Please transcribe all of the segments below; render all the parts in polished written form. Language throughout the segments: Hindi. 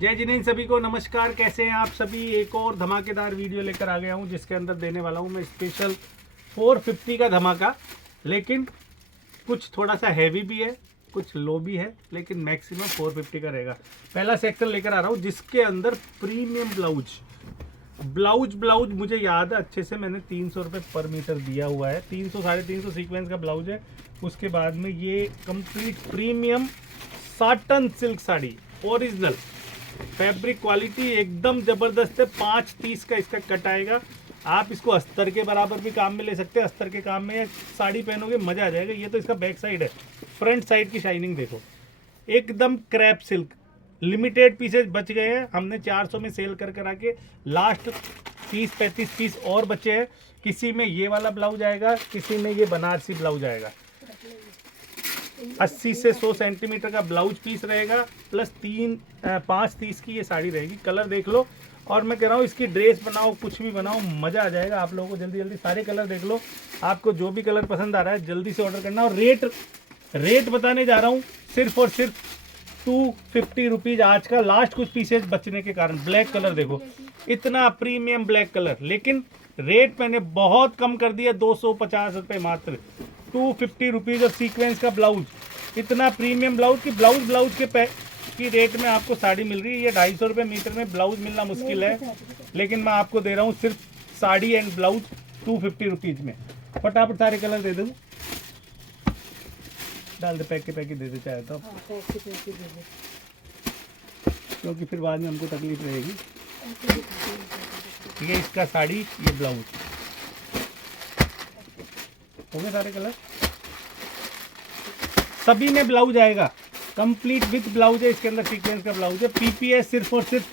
जय जिनेंद्र सभी को नमस्कार। कैसे हैं आप सभी। एक और धमाकेदार वीडियो लेकर आ गया हूं जिसके अंदर देने वाला हूं मैं स्पेशल 450 का धमाका, लेकिन कुछ थोड़ा सा हैवी भी है, कुछ लो भी है, लेकिन मैक्सिमम 450 का रहेगा। पहला सेक्शन लेकर आ रहा हूं जिसके अंदर प्रीमियम ब्लाउज मुझे याद है अच्छे से, मैंने 300 रुपये पर मीटर दिया हुआ है। 300 350 सीक्वेंस का ब्लाउज है। उसके बाद में ये complete premium satin silk sari, original fabric quality एकदम ज़बरदस्त है। 530 का इसका कट आएगा। आप इसको अस्तर के बराबर भी काम में ले सकते हैं। अस्तर के काम में साड़ी पहनोगे मज़ा आ जाएगा। ये तो इसका बैक साइड है। फ्रंट साइड की शाइनिंग देखो, एकदम क्रैप सिल्क। लिमिटेड पीसेज बच गए हैं, हमने 400 में सेल कर आके लास्ट 30-35 पीस और बचे हैं। किसी में ये वाला ब्लाउज आएगा, किसी में ये बनारसी ब्लाउज आएगा। 80 से 100 सेंटीमीटर का ब्लाउज पीस रहेगा, प्लस 530 की ये साड़ी रहेगी। कलर देख लो, और मैं कह रहा हूँ इसकी ड्रेस बनाओ, कुछ भी बनाओ, मज़ा आ जाएगा आप लोगों को। जल्दी सारे कलर देख लो, आपको जो भी कलर पसंद आ रहा है जल्दी से ऑर्डर करना। और रेट बताने जा रहा हूँ सिर्फ और सिर्फ 250 रुपीज़ आज का, लास्ट कुछ पीसेज बचने के कारण। ब्लैक कलर देखो, इतना प्रीमियम ब्लैक कलर, लेकिन रेट मैंने बहुत कम कर दिया, 250 रुपये मात्र। 250 रुपीज़ और सीक्वेंस का ब्लाउज, इतना प्रीमियम ब्लाउज कि ब्लाउज की रेट में आपको साड़ी मिल रही है। ये 250 रुपये मीटर में ब्लाउज मिलना मुश्किल है, लेकिन मैं आपको दे रहा हूँ सिर्फ साड़ी एंड ब्लाउज 250 रुपीज़ में। फटाफट सारे कलर दे दूँ, डाल दे, पैक के दे दे चाहे तो, क्योंकि फिर बाद में हमको तकलीफ रहेगी। ये इसका साड़ी, ये ब्लाउज हो गए सारे कलर। सभी में ब्लाउज आएगा, कंप्लीट विथ ब्लाउज है। इसके अंदर सीक्वेंस का ब्लाउज है। पीपीएस सिर्फ और सिर्फ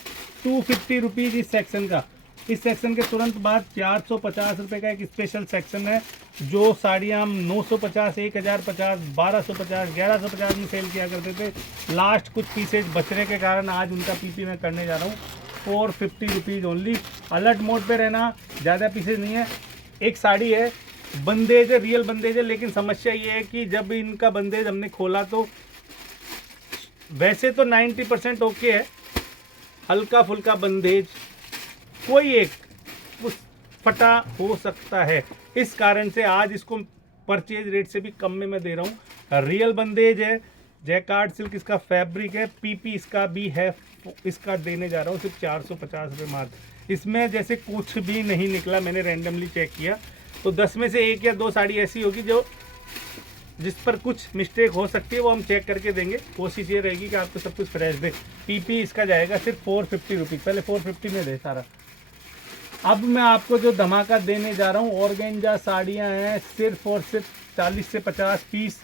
250 रुपीज़ इस सेक्शन का। इस सेक्शन के तुरंत बाद 450 रुपये का एक स्पेशल सेक्शन है, जो साड़ियाँ हम 950, 1050, 1250, 1150 में सेल किया करते थे। लास्ट कुछ पीसेज बचने के कारण आज उनका पीपी मैं करने जा रहा हूँ 450 रुपीज़ ओनली। अलर्ट मोड पे रहना, ज़्यादा पीसेज नहीं है। एक साड़ी है, बंदेज है, रियल बंदेज है, लेकिन समस्या ये है कि जब इनका बंदेज हमने खोला तो वैसे तो 90% ओके है, हल्का फुल्का बंदेज कोई एक कुछ फटा हो सकता है। इस कारण से आज इसको परचेज रेट से भी कम में मैं दे रहा हूँ। रियल बंदेज है, जैकार्ड सिल्क इसका फैब्रिक है, पीपी इसका भी है। इसका देने जा रहा हूँ सिर्फ 450 रुपये मात्र। इसमें जैसे कुछ भी नहीं निकला, मैंने रैंडमली चेक किया तो 10 में से 1 या 2 साड़ी ऐसी होगी जिस पर कुछ मिस्टेक हो सकती है, वो हम चेक करके देंगे। कोशिश ये रहेगी कि आपको सब कुछ फ्रेश दे। पीपी इसका जाएगा सिर्फ 450 रुपीज़, पहले 450 में दे सारा। अब मैं आपको जो धमाका देने जा रहा हूँ, ऑर्गेंजा साड़ियाँ हैं, सिर्फ और सिर्फ 40 से 50 पीस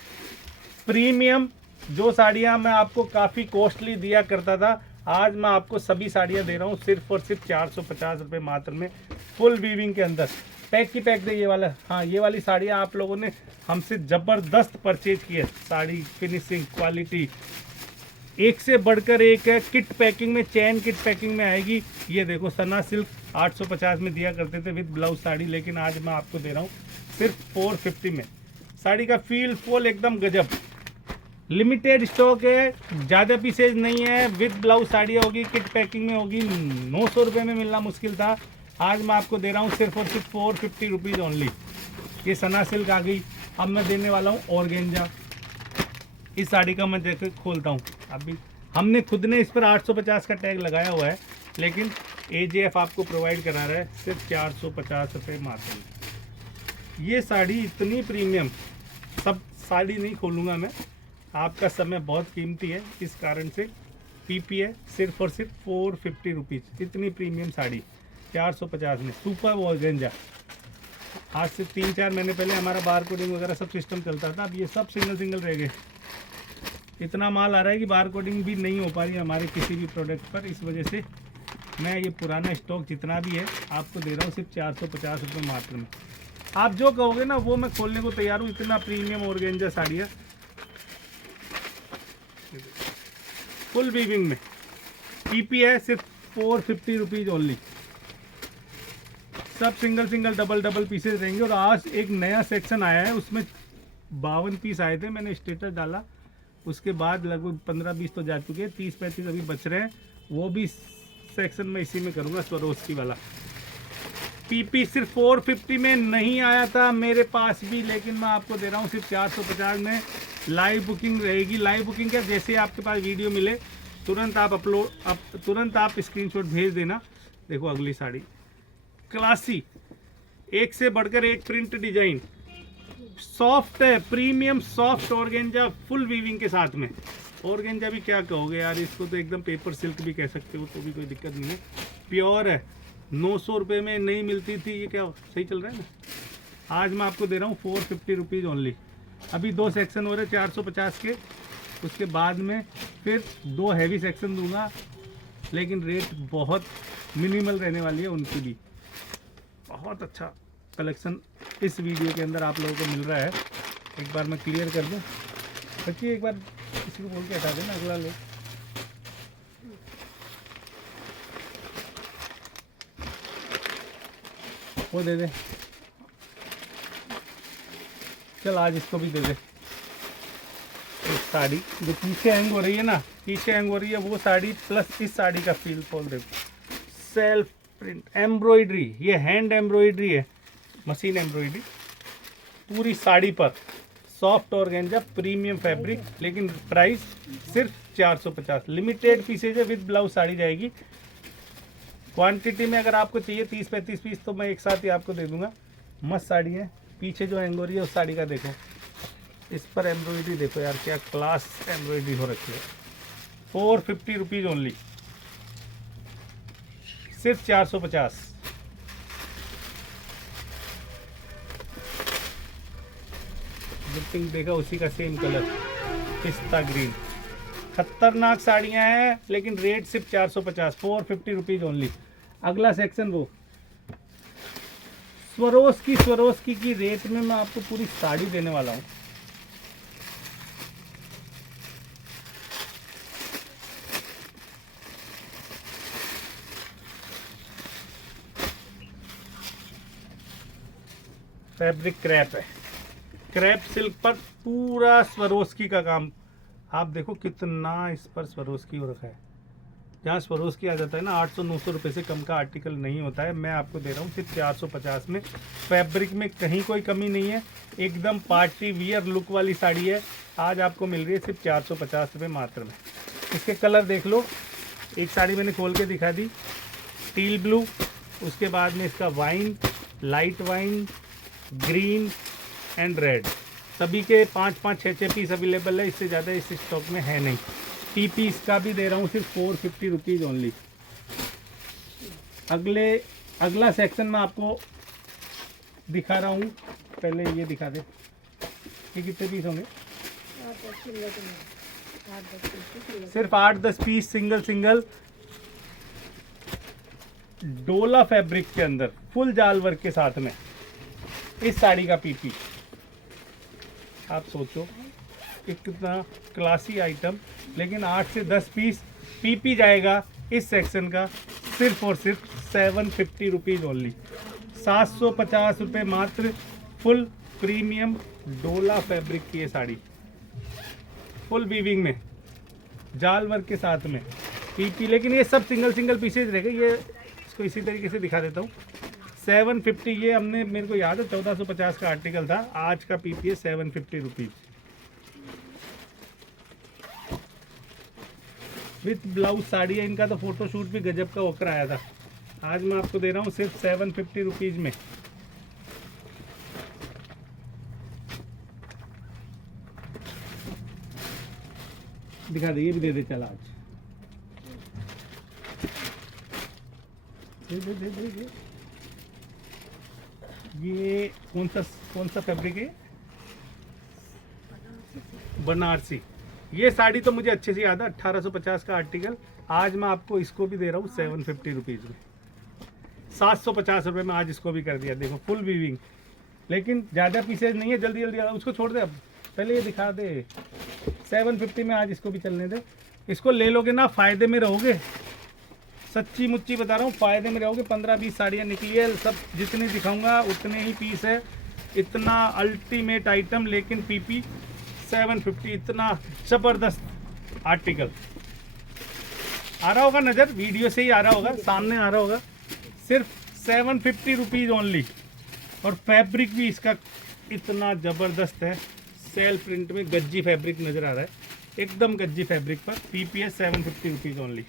प्रीमियम। जो साड़ियाँ मैं आपको काफ़ी कॉस्टली दिया करता था, आज मैं आपको सभी साड़ियाँ दे रहा हूँ सिर्फ और सिर्फ 450 रुपये मात्र में, फुल वीविंग के अंदर। पैक की पैक दे ये वाला। हाँ, ये वाली साड़ियाँ आप लोगों ने हमसे ज़बरदस्त परचेज की है। साड़ी फिनिशिंग क्वालिटी एक से बढ़कर एक है। किट पैकिंग में, चैन किट पैकिंग में आएगी। ये देखो, सना सिल्क 850 में दिया करते थे विद ब्लाउज साड़ी, लेकिन आज मैं आपको दे रहा हूँ सिर्फ 450 में। साड़ी का फील फुल एकदम गजब। लिमिटेड स्टॉक है, ज़्यादा पीसेज नहीं है। विद ब्लाउज साड़ियाँ होगी, किट पैकिंग में होगी। 900 रुपये में मिलना मुश्किल था, आज मैं आपको दे रहा हूँ सिर्फ और सिर्फ 450 रुपीज़ ओनली। ये सना सिल्क आ गई। अब मैं देने वाला हूँ ऑर्गेंजा। इस साड़ी का मैं जैसे खोलता हूँ, अभी हमने खुद ने इस पर 850 का टैग लगाया हुआ है, लेकिन AJF आपको प्रोवाइड करा रहा है सिर्फ 450 रुपये मात्र। ये साड़ी इतनी प्रीमियम, सब साड़ी नहीं खोलूँगा मैं, आपका समय बहुत कीमती है, इस कारण से पीपी है सिर्फ और सिर्फ 450 रुपीज़। इतनी प्रीमियम साड़ी 450 में, सुपर ऑर्गेंजा। आज से 3-4 महीने पहले हमारा बार कोडिंग वगैरह सब सिस्टम चलता था, अब ये सब सिंगल रह गए। इतना माल आ रहा है कि बार कोडिंग भी नहीं हो पा रही है हमारे किसी भी प्रोडक्ट पर। इस वजह से मैं ये पुराना स्टॉक जितना भी है आपको दे रहा हूँ सिर्फ 450 रुपये मात्र में। आप जो कहोगे ना वो मैं खोलने को तैयार हूँ। इतना प्रीमियम ऑर्गेंजा साड़ी है, फुल वीविंग में। पीपी है सिर्फ 450 रुपीज़ ओनली। सब सिंगल डबल पीसेस रहेंगे। और आज एक नया सेक्शन आया है, उसमें 52 पीस आए थे, मैंने स्टेटस डाला, उसके बाद लगभग 15-20 तो जा चुके हैं, 30-35 अभी बच रहे हैं। वो भी सेक्शन में इसी में करूँगा, स्वरोस्की वाला। पीपी सिर्फ 450 में नहीं आया था मेरे पास भी, लेकिन मैं आपको दे रहा हूँ सिर्फ 450 में। लाइव बुकिंग रहेगी। लाइव बुकिंग क्या, जैसे आपके पास वीडियो मिले तुरंत आप तुरंत आप स्क्रीनशॉट भेज देना। देखो अगली साड़ी क्लासी, एक से बढ़कर एक प्रिंट डिजाइन, सॉफ्ट है, premium soft organza full weaving के साथ में। ऑर्गेंजा भी क्या कहोगे यार, इसको तो एकदम पेपर सिल्क भी कह सकते हो, तो भी कोई दिक्कत नहीं है। प्योर है, 900 रुपये में नहीं मिलती थी, ये क्या सही चल रहा है ना। आज मैं आपको दे रहा हूँ 450 रुपीज़ ओनली। अभी 2 सेक्शन हो रहे 450 के, उसके बाद में फिर 2 हैवी सेक्शन दूंगा, लेकिन रेट बहुत मिनिमल रहने वाली है उनकी भी। बहुत अच्छा कलेक्शन इस वीडियो के अंदर आप लोगों को मिल रहा है। एक बार मैं क्लियर कर दूं, बच्ची एक बार किसी को बोल के हटा देना, अगला ले। वो दे दे, चल आज इसको भी दे दे। एक साड़ी जो पीछे हैंग हो रही है ना, पीछे हैंग हो रही है वो साड़ी, प्लस इस साड़ी का फील खोल दे। सेल्फ प्रिंट एम्ब्रॉयडरी, ये हैंड एम्ब्रॉयडरी है, मशीन एम्ब्रॉयडरी पूरी साड़ी पर। सॉफ्ट ऑर्गेंजा प्रीमियम फैब्रिक, लेकिन प्राइस सिर्फ 450। लिमिटेड पीसेज है, विद ब्लाउज साड़ी जाएगी। क्वांटिटी में अगर आपको चाहिए 30-35 पीस तो मैं एक साथ ही आपको दे दूंगा। मस्त साड़ी है। पीछे जो हैंग हो रही है उस साड़ी का देखो, इस पर एम्ब्रॉयडरी देखो यार, क्या क्लास एम्ब्रॉयडरी हो रखी है। 450 रुपीज़ ओनली, सिर्फ 450। जो पिंक देखा उसी का सेम कलर, पिस्ता ग्रीन। खतरनाक साड़ियाँ हैं, लेकिन रेट सिर्फ 450, 450 रुपीज़ ओनली। अगला सेक्शन वो स्वरोस्की की रेट में मैं आपको पूरी साड़ी देने वाला हूँ। फैब्रिक क्रैप है, क्रैप सिल्क पर पूरा स्वरोस्की का काम। आप देखो कितना इस पर स्वरोस्की हो रखा है। जहाँ स्वरोस्की आ जाता है ना 800-900 रुपये से कम का आर्टिकल नहीं होता है। मैं आपको दे रहा हूँ सिर्फ 450 में। फैब्रिक में कहीं कोई कमी नहीं है, एकदम पार्टी वियर लुक वाली साड़ी है। आज आपको मिल रही है सिर्फ 450 रुपये मात्र में। इसके कलर देख लो, एक साड़ी मैंने खोल के दिखा दी, टील ब्लू, उसके बाद में इसका wine, light wine, green and red. सभी के 5-5, 6-6 पीस अवेलेबल है, इससे ज़्यादा इस स्टॉक में है नहीं। पीपी इसका भी दे रहा हूँ सिर्फ 450 रुपीज़ ओनली। अगला सेक्शन में आपको दिखा रहा हूँ, पहले ये दिखा दे कि कितने पीस होंगे। सिर्फ 8-10 पीस सिंगल डोला फैब्रिक के अंदर फुल जाल वर्क के साथ में इस साड़ी का पीपी। आप सोचो कि कितना क्लासी आइटम, लेकिन 8 से 10 पीस पीपी जाएगा इस सेक्शन का सिर्फ और सिर्फ 750 रुपीज़ ओनली। 750 रुपये मात्र। फुल प्रीमियम डोला फैब्रिक की ये साड़ी, फुल वीविंग में जाल वर्क के साथ में पीपी, लेकिन ये सब सिंगल पीसेज रहेगा। ये इसको इसी तरीके से दिखा देता हूँ। 750, ये हमने, मेरे को याद है 1450 का आर्टिकल था, आज का पीपी है 750 रुपीज़ विथ ब्लाउज साड़ी है। इनका तो फोटोशूट भी गजब का होकर आया था। आज मैं आपको दे रहा हूँ सिर्फ 750 रुपीज़ में। दिखा दे, ये भी दे दे चल आज। दे। ये कौन सा फैब्रिक है? बनारसी। ये साड़ी तो मुझे अच्छे से याद है, 1850 का आर्टिकल। आज मैं आपको इसको भी दे रहा हूँ 750 रुपीज़ में। 750 रुपये में आज इसको भी कर दिया। देखो फुल वीविंग, लेकिन ज़्यादा पीसेज नहीं है। जल्दी उसको छोड़ दे, अब पहले ये दिखा दे। 750 में आज इसको भी चलने दे। इसको ले लोगे ना फ़ायदे में रहोगे, सच्ची मुच्ची बता रहा हूँ, फ़ायदे में रहोगे। 15-20 साड़ियाँ निकली है, सब जितनी दिखाऊंगा उतने ही पीस है। इतना अल्टीमेट आइटम, लेकिन पीपी 750, इतना ज़बरदस्त आर्टिकल। आ रहा होगा नज़र, वीडियो से ही आ रहा होगा, सामने आ रहा होगा। सिर्फ 750 रुपीज़ ओनली। और फैब्रिक भी इसका इतना ज़बरदस्त है, सेल प्रिंट में गज्जी फैब्रिक नज़र आ रहा है, एकदम गज्जी फैब्रिक पर। पीपीएस 750 रुपीज़ ओनली,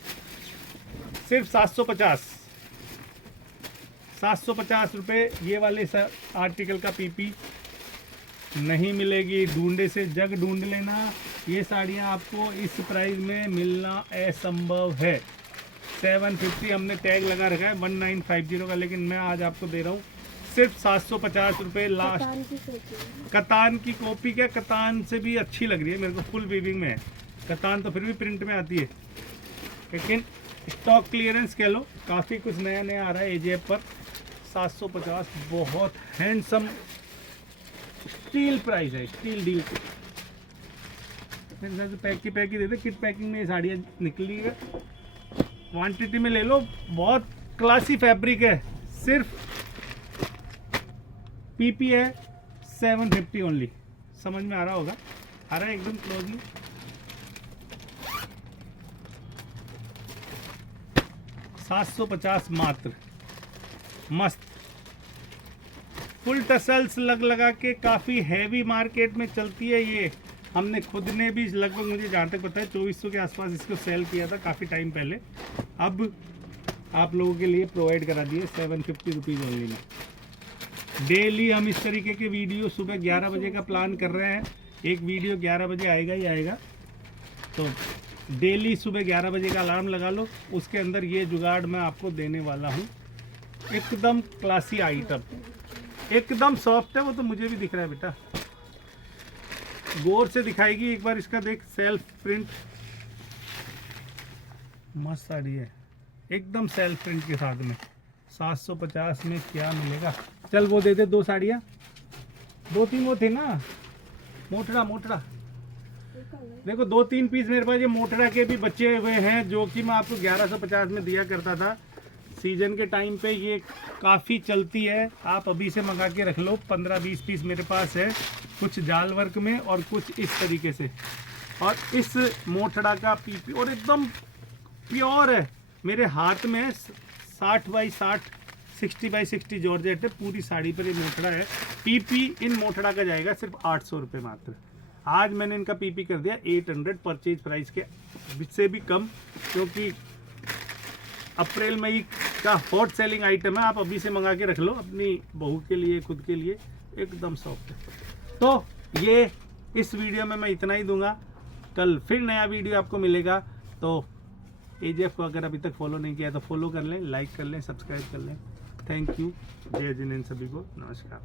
सिर्फ 750 रुपये। ये वाले आर्टिकल का पीपी नहीं मिलेगी, ढूंढे से जग ढूंढ लेना। ये साड़ियाँ आपको इस प्राइस में मिलना असंभव है। 750 हमने टैग लगा रखा है 1950 का, लेकिन मैं आज आपको दे रहा हूँ सिर्फ 750 रुपये लास्ट। कतान की कॉपी, क्या कतान से भी अच्छी लग रही है मेरे को, फुल वीविंग में है। कतान तो फिर भी प्रिंट में आती है, लेकिन स्टॉक क्लियरेंस कह लो, काफ़ी कुछ नया नया आ रहा है एजेप पर। 750 बहुत हैंडसम स्टील प्राइस है, स्टील डील। मेरे से पैक की दे दे, किट पैकिंग में ये साड़ियाँ निकली है, क्वांटिटी में ले लो। बहुत क्लासी फैब्रिक है, सिर्फ पीपी है 750 ओनली। समझ में आ रहा होगा, आ रहा है एकदम क्लोजली। $750 मात्र, मस्त फुल टसल्स लगा के, काफ़ी हैवी मार्केट में चलती है ये। हमने खुद ने भी लगभग, मुझे जहाँ तक पता है 2400 के आसपास इसको सेल किया था काफ़ी टाइम पहले। अब आप लोगों के लिए प्रोवाइड करा दिए 750 रुपीज़ ओनली में। डेली हम इस तरीके के वीडियो सुबह 11 बजे का प्लान कर रहे हैं। एक वीडियो 11 बजे आएगा ही आएगा, तो डेली सुबह 11 बजे का अलार्म लगा लो। उसके अंदर ये जुगाड़ मैं आपको देने वाला हूँ, एकदम क्लासी आइटम, एकदम सॉफ्ट है। वो तो मुझे भी दिख रहा है बेटा, गौर से दिखाएगी एक बार। इसका देख, सेल्फ प्रिंट, मस्त साड़ी है, एकदम सेल्फ प्रिंट के साथ में। 750 में क्या मिलेगा। चल वो दे दे 2 साड़ियाँ, 2-3 वो थे ना, मोटरा देखो 2-3 पीस मेरे पास ये मोटरा के भी बचे हुए हैं, जो कि मैं आपको 1150 में दिया करता था सीजन के टाइम पे। ये काफ़ी चलती है, आप अभी से मंगा के रख लो। 15-20 पीस मेरे पास है, कुछ जाल वर्क में और कुछ इस तरीके से। और इस मोटरा का पीपी और एकदम प्योर है, मेरे हाथ में 60x60 60x60 जॉर्जेट है, पूरी साड़ी पर ये मोटरा है। पीपी इन मोटरा का जाएगा सिर्फ 800 रुपये मात्र। आज मैंने इनका पीपी कर दिया 800 परचेज प्राइस के से भी कम, क्योंकि अप्रैल मई का हॉट सेलिंग आइटम है। आप अभी से मंगा के रख लो अपनी बहू के लिए, खुद के लिए, एकदम सॉफ्ट है। तो ये इस वीडियो में मैं इतना ही दूंगा, कल फिर नया वीडियो आपको मिलेगा। तो एजेएफ को अगर अभी तक फॉलो नहीं किया तो फॉलो कर लें, लाइक कर लें, सब्सक्राइब कर लें। थैंक यू, जय जिनेंद्र, सभी को नमस्कार।